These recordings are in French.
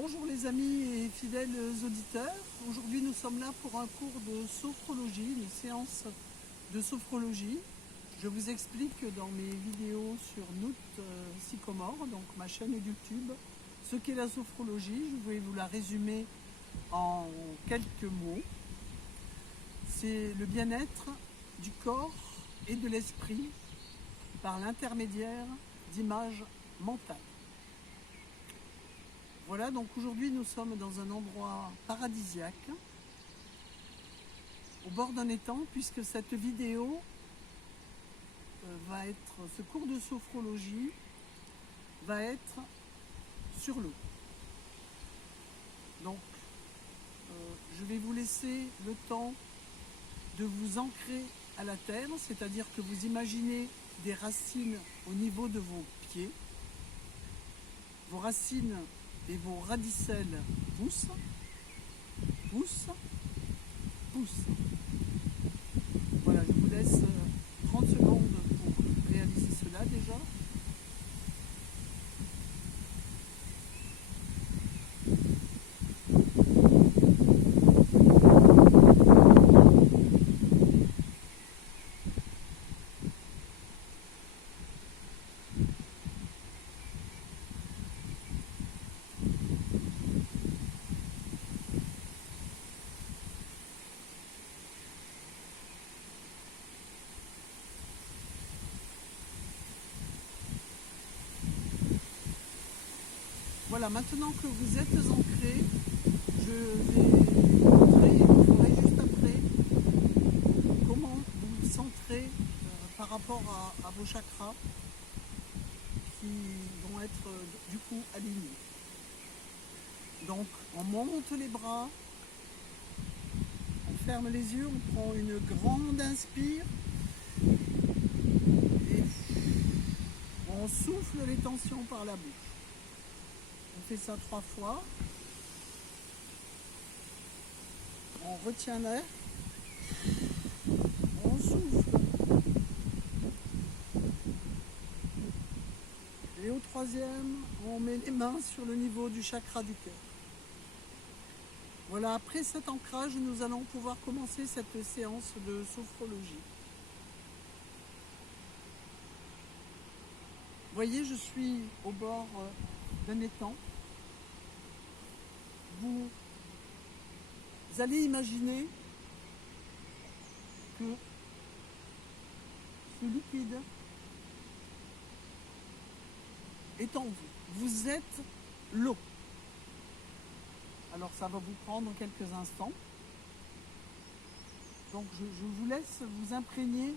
Bonjour les amis et fidèles auditeurs. Aujourd'hui nous sommes là pour un cours de sophrologie, une séance de sophrologie. Je vous explique dans mes vidéos sur Noot Sycomore, donc ma chaîne YouTube, ce qu'est la sophrologie. Je vais vous la résumer en quelques mots. C'est le bien-être du corps et de l'esprit par l'intermédiaire d'images mentales. Voilà, donc aujourd'hui nous sommes dans un endroit paradisiaque, au bord d'un étang, puisque cette vidéo ce cours de sophrologie va être sur l'eau. Donc je vais vous laisser le temps de vous ancrer à la terre, c'est-à-dire que vous imaginez des racines au niveau de vos pieds. Vos racines et vos radicelles poussent, poussent, poussent. Voilà, je vous laisse 30 secondes pour réaliser cela déjà. Voilà, maintenant que vous êtes ancrés, je vais vous montrer et vous ferez juste après comment vous centrer par rapport à vos chakras qui vont être du coup alignés. Donc on monte les bras, on ferme les yeux, on prend une grande inspire et on souffle les tensions par la bouche. On fait ça 3 fois. On retient l'air. On souffle. Et au 3e, on met les mains sur le niveau du chakra du cœur. Voilà, après cet ancrage, nous allons pouvoir commencer cette séance de sophrologie. Vous voyez, je suis au bord d'un étang. Vous allez imaginer que ce liquide est en vous. Vous êtes l'eau. Alors ça va vous prendre quelques instants. Donc je vous laisse vous imprégner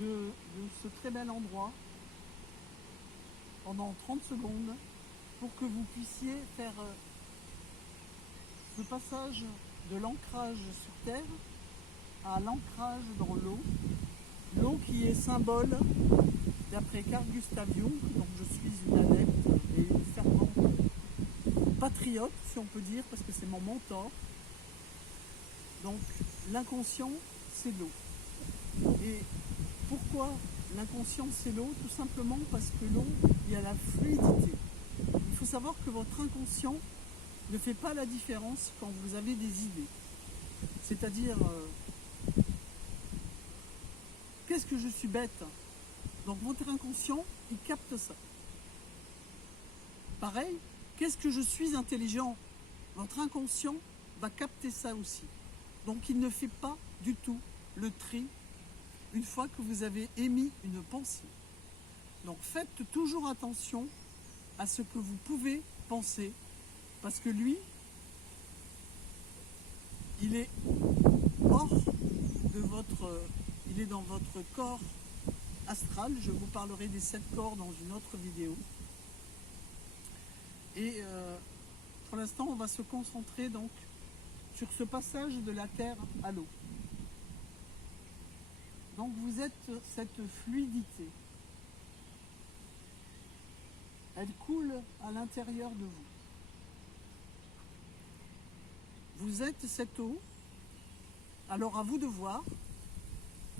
de ce très bel endroit pendant 30 secondes pour que vous puissiez faire ce passage de l'ancrage sur terre à l'ancrage dans l'eau. L'eau qui est symbole, d'après Carl Gustav Jung, donc je suis une adepte et une fervente patriote, si on peut dire, parce que c'est mon mentor. Donc l'inconscient, c'est l'eau. Et pourquoi l'inconscient, c'est l'eau? Tout simplement parce que l'eau, il y a la fluidité. Il faut savoir que votre inconscient ne fait pas la différence quand vous avez des idées. C'est-à-dire, qu'est-ce que je suis bête? Donc votre inconscient, il capte ça. Pareil, qu'est-ce que je suis intelligent? Votre inconscient va capter ça aussi. Donc il ne fait pas du tout le tri une fois que vous avez émis une pensée. Donc faites toujours attention à ce que vous pouvez penser, parce que lui, il est hors de votre... il est dans votre corps astral. Je vous parlerai des 7 corps dans une autre vidéo. Et pour l'instant, on va se concentrer donc sur ce passage de la terre à l'eau. Donc vous êtes cette fluidité. Elle coule à l'intérieur de vous. Vous êtes cette eau. Alors à vous de voir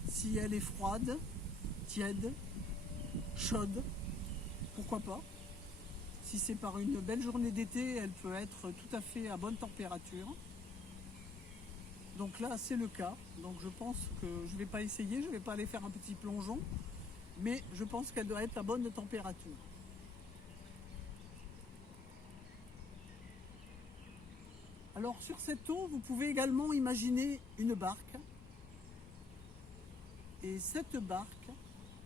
si elle est froide, tiède, chaude, pourquoi pas. Si c'est par une belle journée d'été, elle peut être tout à fait à bonne température. Donc là, c'est le cas. Donc je pense que je ne vais pas essayer, je ne vais pas aller faire un petit plongeon, mais je pense qu'elle doit être à bonne température. Alors sur cette eau, vous pouvez également imaginer une barque. Et cette barque,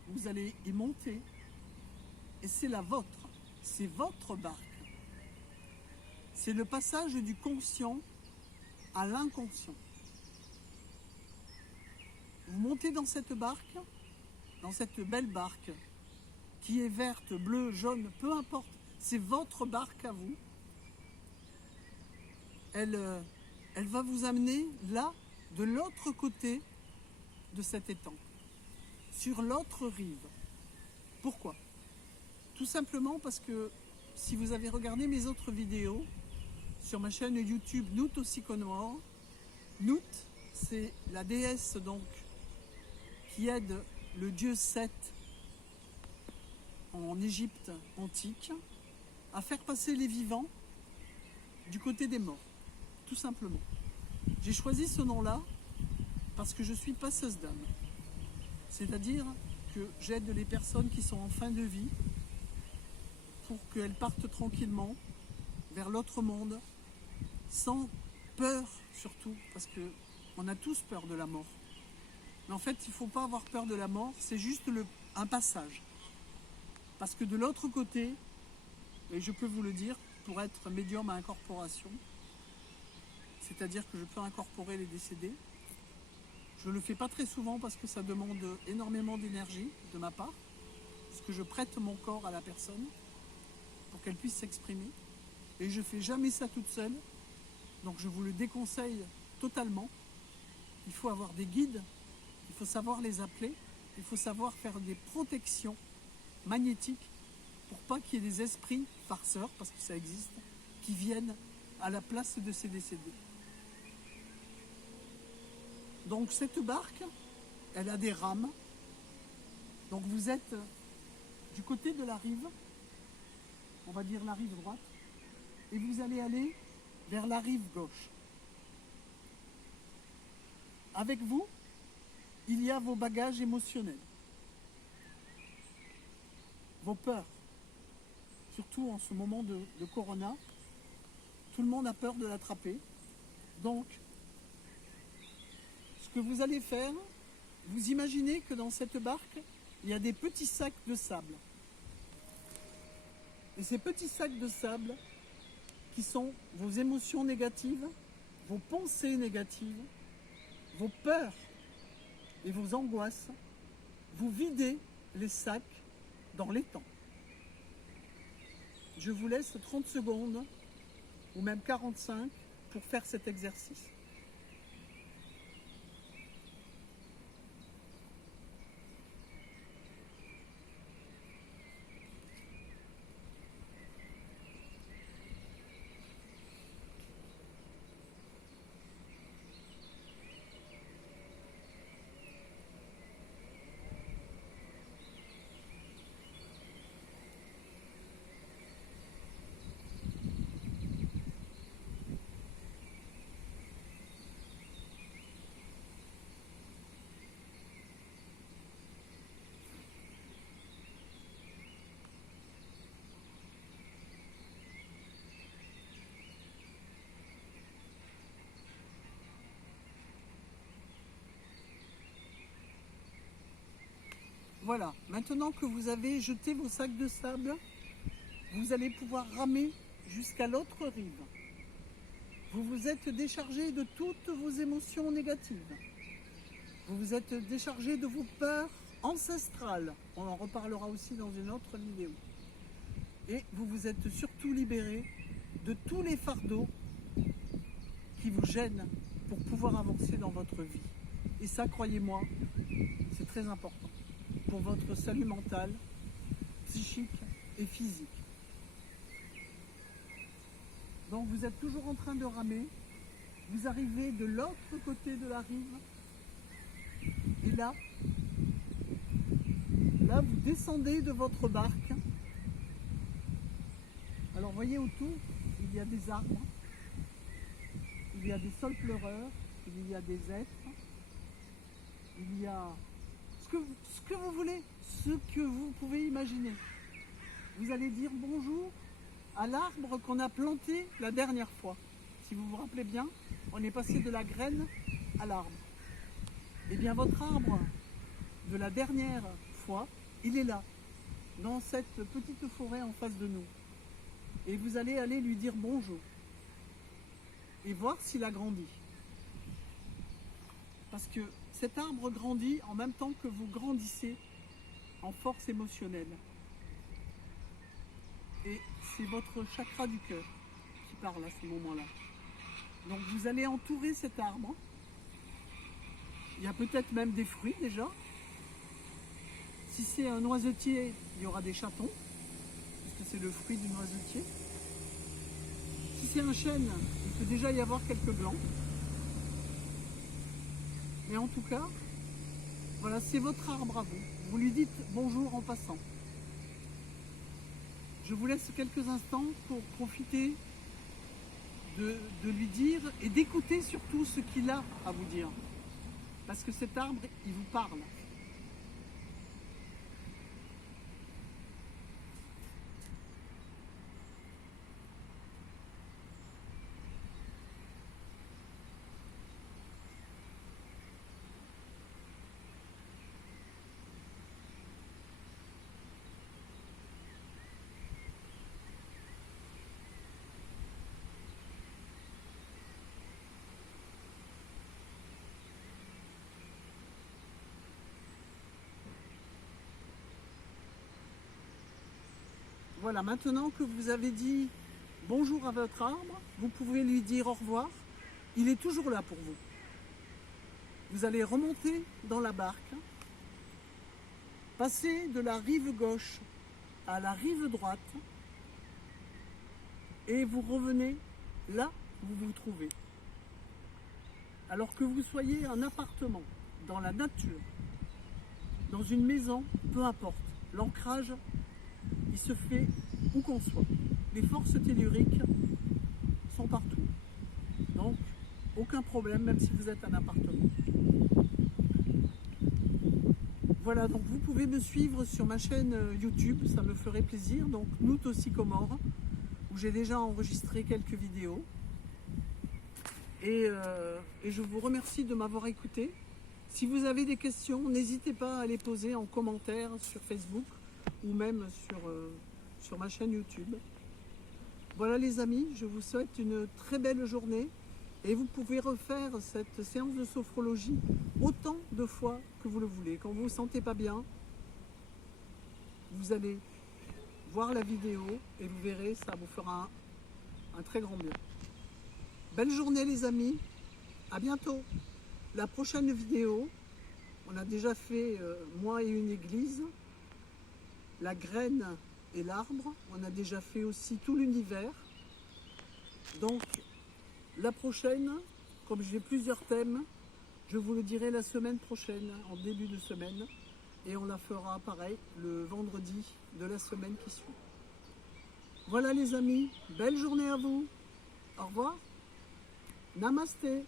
vous allez y monter. Et c'est la vôtre. C'est votre barque. C'est le passage du conscient à l'inconscient. Vous montez dans cette barque, dans cette belle barque, qui est verte, bleue, jaune, peu importe. C'est votre barque à vous. Elle va vous amener là, de l'autre côté de cet étang, sur l'autre rive. Pourquoi? Tout simplement parce que si vous avez regardé mes autres vidéos sur ma chaîne YouTube Nut Ossikonor, Nut, c'est la déesse donc qui aide le dieu Seth en Égypte antique à faire passer les vivants du côté des morts. Tout simplement. J'ai choisi ce nom-là parce que je suis passeuse d'âme. C'est-à-dire que j'aide les personnes qui sont en fin de vie pour qu'elles partent tranquillement vers l'autre monde, sans peur surtout, parce qu'on a tous peur de la mort. Mais en fait, il ne faut pas avoir peur de la mort, c'est juste un passage. Parce que de l'autre côté, et je peux vous le dire, pour être médium à incorporation, c'est-à-dire que je peux incorporer les décédés. Je ne le fais pas très souvent parce que ça demande énormément d'énergie de ma part, parce que je prête mon corps à la personne pour qu'elle puisse s'exprimer. Et je ne fais jamais ça toute seule, donc je vous le déconseille totalement. Il faut avoir des guides, il faut savoir les appeler, il faut savoir faire des protections magnétiques pour pas qu'il y ait des esprits farceurs, parce que ça existe, qui viennent à la place de ces décédés. Donc cette barque, elle a des rames. Donc vous êtes du côté de la rive, on va dire la rive droite, et vous allez aller vers la rive gauche. Avec vous, il y a vos bagages émotionnels, vos peurs, surtout en ce moment de Corona. Tout le monde a peur de l'attraper. Donc, ce que vous allez faire, vous imaginez que dans cette barque, il y a des petits sacs de sable. Et ces petits sacs de sable, qui sont vos émotions négatives, vos pensées négatives, vos peurs et vos angoisses, vous videz les sacs dans l'étang. Je vous laisse 30 secondes, ou même 45, pour faire cet exercice. Voilà, maintenant que vous avez jeté vos sacs de sable, vous allez pouvoir ramer jusqu'à l'autre rive. Vous vous êtes déchargé de toutes vos émotions négatives. Vous vous êtes déchargé de vos peurs ancestrales. On en reparlera aussi dans une autre vidéo. Et vous vous êtes surtout libéré de tous les fardeaux qui vous gênent pour pouvoir avancer dans votre vie. Et ça, croyez-moi, c'est très important pour votre salut mental, psychique et physique. Donc vous êtes toujours en train de ramer, vous arrivez de l'autre côté de la rive, et là vous descendez de votre barque, Alors voyez autour, il y a des arbres, il y a des sols pleureurs, il y a des êtres, il y a ce que vous voulez, ce que vous pouvez imaginer. Vous allez dire bonjour à l'arbre qu'on a planté la dernière fois. Si vous vous rappelez bien, on est passé de la graine à l'arbre. Eh bien votre arbre de la dernière fois, il est là, dans cette petite forêt en face de nous. Et vous allez aller lui dire bonjour et voir s'il a grandi. Parce que cet arbre grandit en même temps que vous grandissez en force émotionnelle. Et c'est votre chakra du cœur qui parle à ce moment-là. Donc vous allez entourer cet arbre. Il y a peut-être même des fruits déjà. Si c'est un noisetier, il y aura des chatons, parce que c'est le fruit du noisetier. Si c'est un chêne, il peut déjà y avoir quelques blancs. Mais en tout cas, voilà, c'est votre arbre à vous. Vous lui dites bonjour en passant. Je vous laisse quelques instants pour profiter de lui dire et d'écouter surtout ce qu'il a à vous dire. Parce que cet arbre, il vous parle. Voilà, maintenant que vous avez dit bonjour à votre arbre, vous pouvez lui dire au revoir. Il est toujours là pour vous. Vous allez remonter dans la barque, passer de la rive gauche à la rive droite et vous revenez là où vous vous trouvez. Alors que vous soyez en appartement, dans la nature, dans une maison, peu importe, l'ancrage, il se fait où qu'on soit. Les forces telluriques sont partout. Donc, aucun problème, même si vous êtes un appartement. Voilà, donc vous pouvez me suivre sur ma chaîne YouTube, ça me ferait plaisir. Donc, Nout aussi Comore, où j'ai déjà enregistré quelques vidéos. Et je vous remercie de m'avoir écouté. Si vous avez des questions, n'hésitez pas à les poser en commentaire sur Facebook ou même sur ma chaîne YouTube. Voilà les amis, je vous souhaite une très belle journée et vous pouvez refaire cette séance de sophrologie autant de fois que vous le voulez. Quand vous ne vous sentez pas bien, vous allez voir la vidéo et vous verrez, ça vous fera un très grand bien. Belle journée les amis, à bientôt. La prochaine vidéo, on a déjà fait moi et une église, la graine et l'arbre, on a déjà fait aussi tout l'univers. Donc la prochaine, comme j'ai plusieurs thèmes, je vous le dirai la semaine prochaine, en début de semaine, et on la fera pareil le vendredi de la semaine qui suit. Voilà les amis, belle journée à vous, au revoir, namasté.